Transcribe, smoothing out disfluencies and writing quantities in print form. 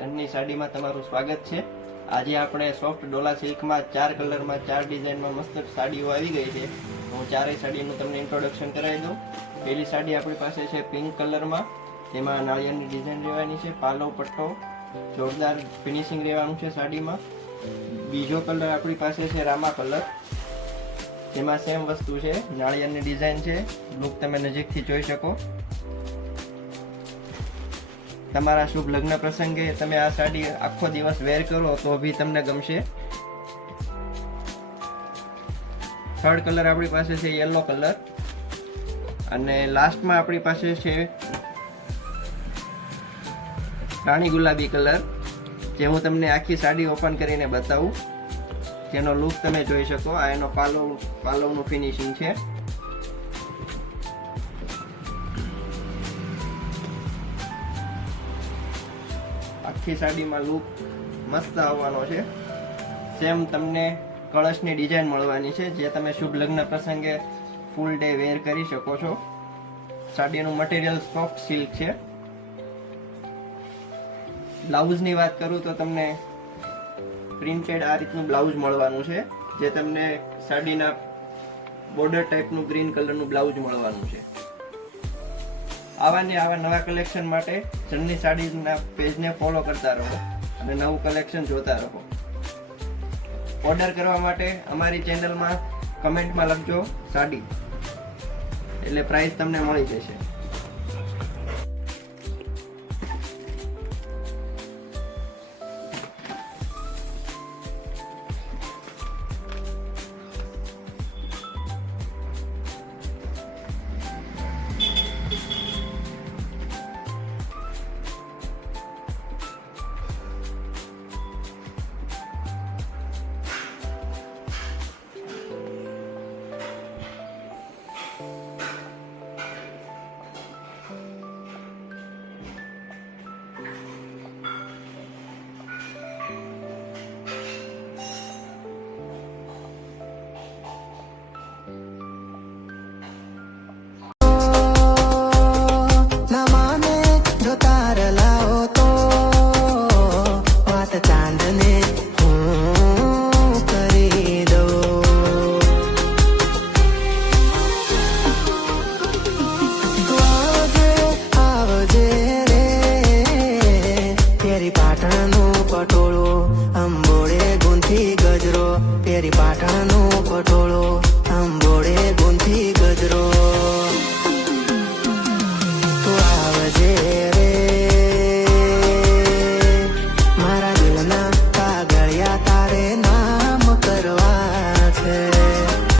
ચણની સાડીમાં તમારું સ્વાગત છે। આજે આપણે સોફ્ટ ડોલા સિલ્કમાં 4 કલરમાં 4 ડિઝાઇનમાં મસ્ત સાડીઓ આવી ગઈ છે। હું ચારેય સાડીનું તમને ઇન્ટ્રોડક્શન કરાવી દઉં। પહેલી સાડી આપણી પાસે છે પિંક કલરમાં, તેમાં નાળિયેરની ડિઝાઇન રહેવાની છે, પાલો પટ્ટો જોરદાર ફિનિશિંગ રહેવાનું છે સાડીમાં। બીજો કલર આપણી પાસે છે રામા કલર, જેમાં સેમ વસ્તુ છે, નાળિયેરની ડિઝાઇન છે, લુક તમે નજીકથી જોઈ શકો। તમારા શુભ લગ્ન પ્રસંગે તમે આ સાડી આખો દિવસ વેર કરો તો ભી તમને ગમશે। થર્ડ કલર આપણી પાસે છે યલો કલર, અને લાસ્ટમાં આપણી પાસે છે રાણી ગુલાબી કલર, જે હું તમને આખી સાડી ઓપન કરીને બતાવું, જેનો લુક તમે જોઈ શકો। આ એનો પાલવનું ફિનિશિંગ છે। આખી સાડીમાં લુક મસ્ત આવવાનો છે। સેમ તમને કળશની ડિઝાઇન મળવાની છે, જે તમે શુભ લગ્ન પ્રસંગે ફૂલ ડે વેર કરી શકો છો। સાડીનું મટીરિયલ સોફ્ટ સિલ્ક છે। બ્લાઉઝની વાત કરું તો તમને પ્રિન્ટેડ આ રીતનું બ્લાઉઝ મળવાનું છે, જે તમને સાડીના બોર્ડર ટાઈપનું ગ્રીન કલરનું બ્લાઉઝ મળવાનું છે। આવા ને આવા નવા કલેક્શન માટે ચણની સાડીના પેજને ફોલો કરતા રહો અને નવું કલેક્શન જોતા રહો। ઓર્ડર કરવા માટે અમારી ચેનલમાં કમેન્ટમાં લખજો સાડી, એટલે પ્રાઇસ તમને મળી જશે।